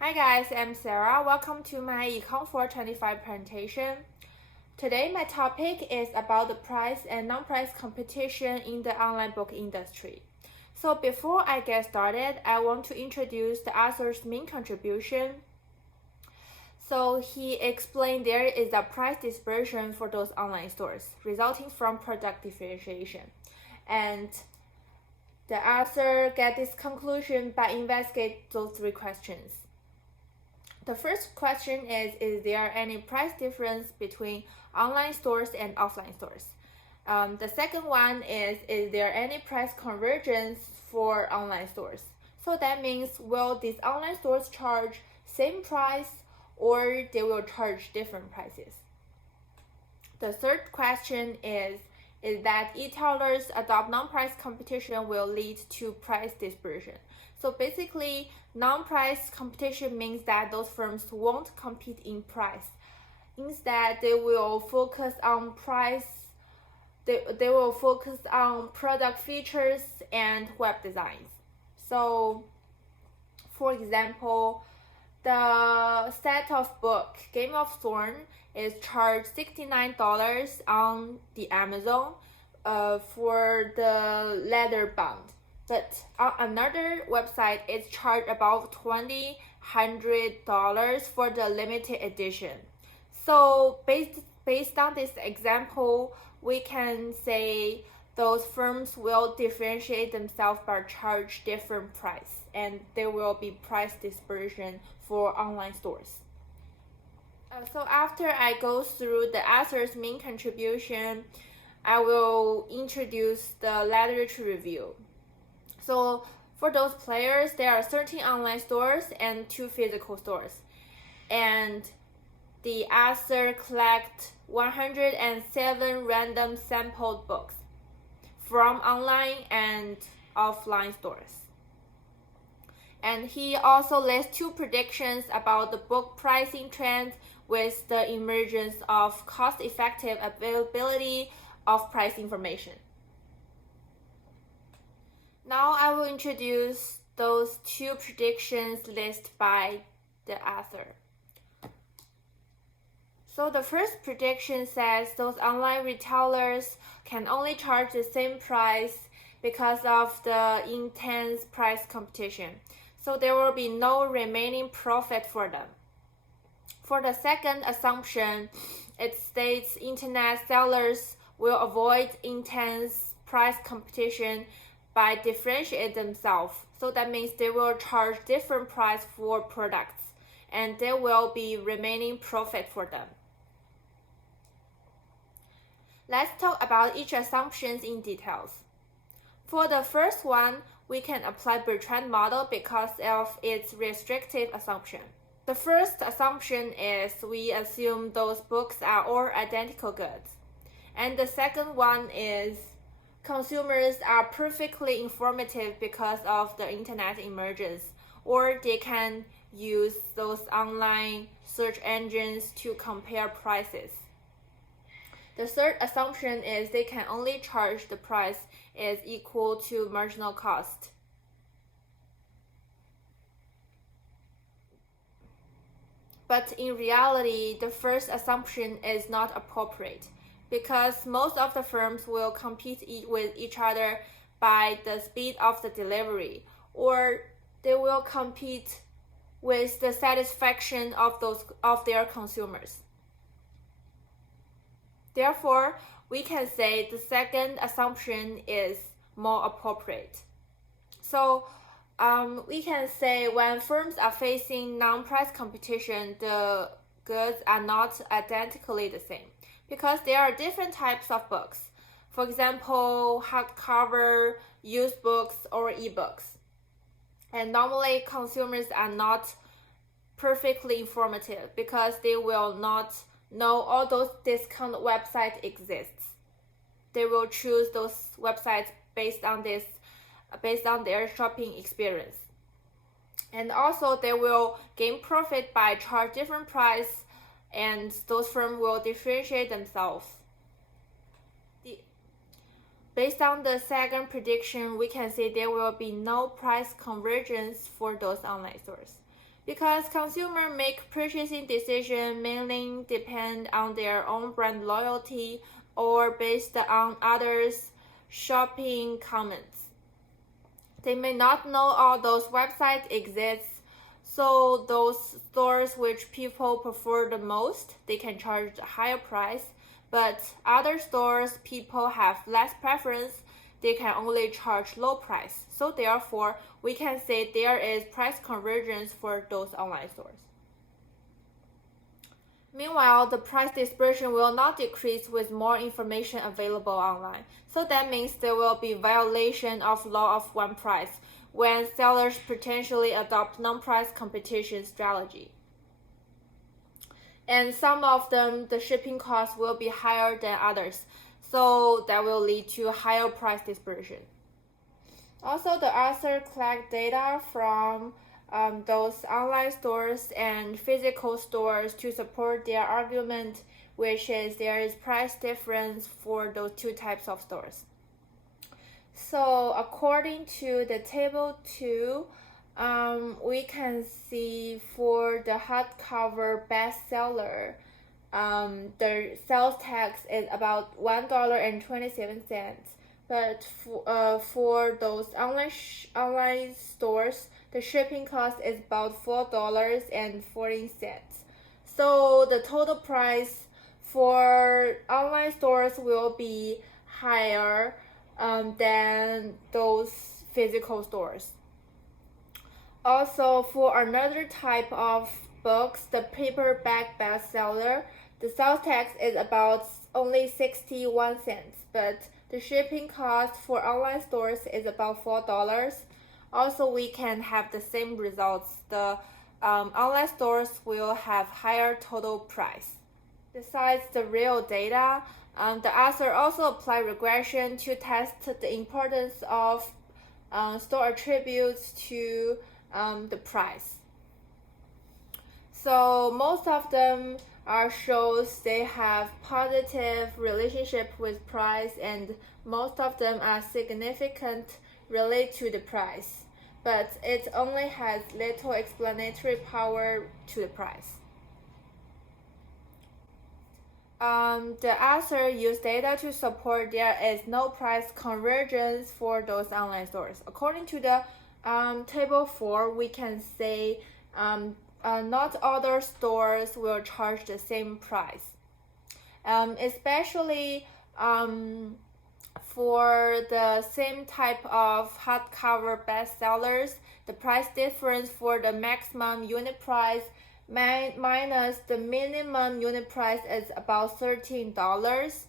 Hi guys, I'm Sarah. Welcome to my econ 425 presentation. Today my topic is about the price and non-price competition in the online book industry. So before I get started, I want to introduce the author's main contribution. So he explained there is a price dispersion for those online stores, resulting from product differentiation. And the author get this conclusion by investigating those three questions. The first question is there any price difference between online stores and offline stores? The second one is there any price convergence for online stores? So that means, will these online stores charge same price or they will charge different prices? The third question is that e-tailers adopt non-price competition will lead to price dispersion. So basically, non-price competition means that those firms won't compete in price. Instead, they will focus on price. They will focus on product features and web designs. So, for example, the set of book Game of Thrones is charged $69 on the Amazon for the leather bound. But on another website, it's charged about $2,100 for the limited edition. So based on this example, we can say those firms will differentiate themselves by charge different price, and there will be price dispersion for online stores. So after I go through the author's main contribution, I will introduce the literature review. So for those players, there are 13 online stores and 2 physical stores. And the author collects 107 random sampled books from online and offline stores. And he also lists 2 predictions about the book pricing trend with the emergence of cost-effective availability of price information. Now I will introduce those 2 predictions listed by the author. So the first prediction says those online retailers can only charge the same price because of the intense price competition. So there will be no remaining profit for them. For the second assumption, it states internet sellers will avoid intense price competition by differentiating themselves. So that means they will charge different price for products, and there will be remaining profit for them. Let's talk about each assumption in details. For the first one, we can apply Bertrand model because of its restrictive assumption. The first assumption is we assume those books are all identical goods. And the second one is consumers are perfectly informative because of the internet emergence, or they can use those online search engines to compare prices. The third assumption is they can only charge the price is equal to marginal cost. But in reality, the first assumption is not appropriate because most of the firms will compete with each other by the speed of the delivery, or they will compete with the satisfaction of their consumers. Therefore, we can say the second assumption is more appropriate. So we can say when firms are facing non-price competition, the goods are not identically the same because there are different types of books. For example, hardcover, used books, or ebooks. And normally consumers are not perfectly informative because they will not know all those discount websites exist. They will choose those websites based on their shopping experience. And also they will gain profit by charge different price, and those firms will differentiate themselves. Based on the second prediction, we can say there will be no price convergence for those online stores because consumers make purchasing decisions mainly depend on their own brand loyalty or based on others' shopping comments. They may not know all those websites exist, so those stores which people prefer the most, they can charge a higher price, but other stores people have less preference, they can only charge low price. So therefore, we can say there is price convergence for those online stores. Meanwhile, the price dispersion will not decrease with more information available online. So that means there will be violation of law of one price when sellers potentially adopt non-price competition strategy. And some of them, the shipping costs will be higher than others. So that will lead to higher price dispersion. Also, the author collect data from those online stores and physical stores to support their argument, which is there is price difference for those two types of stores. So according to the table 2, we can see for the hardcover bestseller, the sales tax is about $1.27, but for those online stores, the shipping cost is about $4.14. So the total price for online stores will be higher than those physical stores. Also, for another type of books, the paperback bestseller, the sales tax is about only 61 cents, but the shipping cost for online stores is about $4. Also, we can have the same results. The online stores will have higher total price. Besides the real data, the author also applied regression to test the importance of store attributes to the price. So most of them shows they have positive relationship with price, and most of them are significant related to the price, but it only has little explanatory power to the price. The author used data to support there is no price convergence for those online stores. According to the table 4, we can say not other stores will charge the same price, especially for the same type of hardcover bestsellers. The price difference for the maximum unit price minus the minimum unit price is about $13.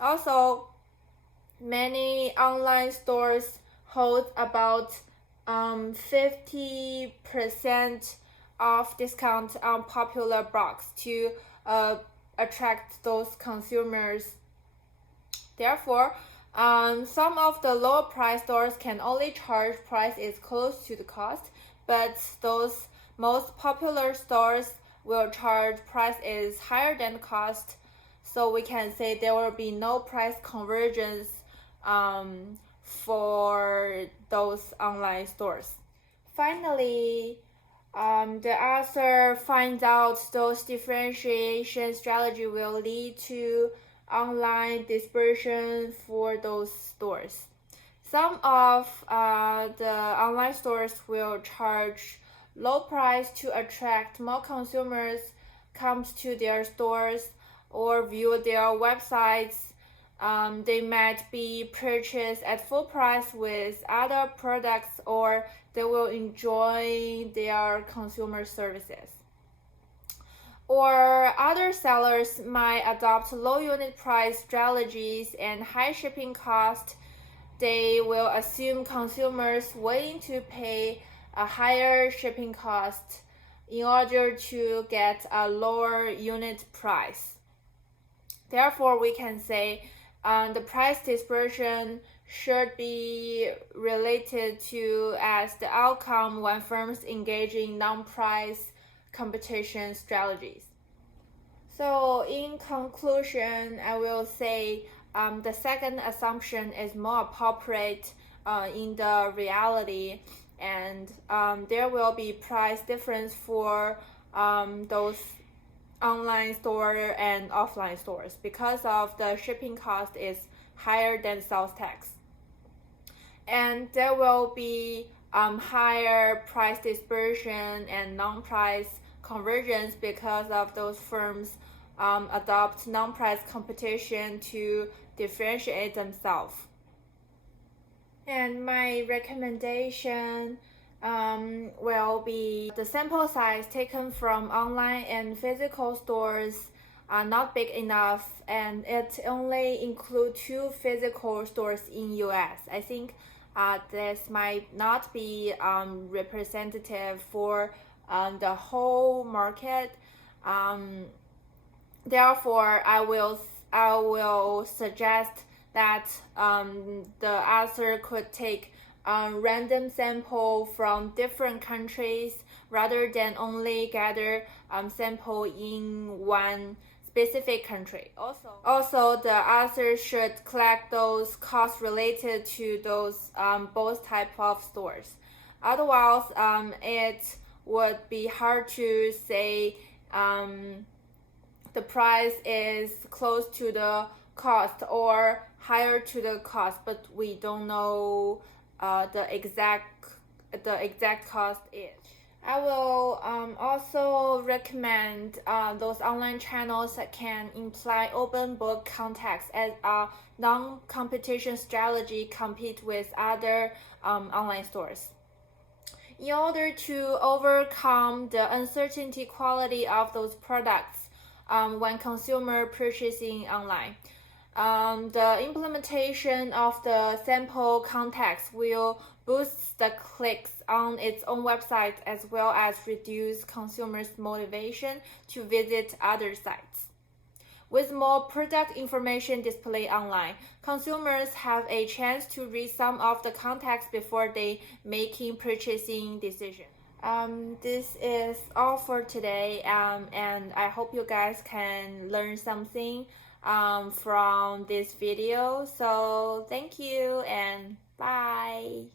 Also, many online stores hold about 50% off discount on popular blogs to attract those consumers. Therefore, some of the lower price stores can only charge price is close to the cost, but those most popular stores will charge price is higher than cost. So we can say there will be no price convergence for those online stores. Finally, the author finds out those differentiation strategy will lead to online dispersion for those stores. Some of the online stores will charge low price to attract more consumers comes to their stores or view their websites. They might be purchased at full price with other products, or they will enjoy their consumer services. Or other sellers might adopt low unit price strategies and high shipping cost. They will assume consumers willing to pay a higher shipping cost in order to get a lower unit price. Therefore, we can say the price dispersion should be related to as the outcome when firms engage in non-price competition strategies. So in conclusion, I will say the second assumption is more appropriate in the reality, and there will be price difference for those online store and offline stores because of the shipping cost is higher than sales tax. And there will be higher price dispersion and non-price convergence because of those firms adopt non-price competition to differentiate themselves. And my recommendation will be the sample size taken from online and physical stores are not big enough, and it only include 2 physical stores in US. I think this might not be representative for the whole market. Therefore, I will suggest that the author could take random sample from different countries rather than only gather sample in one specific country. Also, the author should collect those costs related to those both type of stores. Otherwise, it would be hard to say the price is close to the cost or higher to the cost, but we don't know the exact cost is. I will also recommend those online channels that can imply open book context as a non-competition strategy compete with other online stores. In order to overcome the uncertainty quality of those products when consumer purchasing online, the implementation of the sample context will boost the clicks on its own website as well as reduce consumers' motivation to visit other sites. With more product information displayed online, consumers have a chance to read some of the context before they making purchasing decisions. This is all for today, and I hope you guys can learn something from this video. So thank you and bye.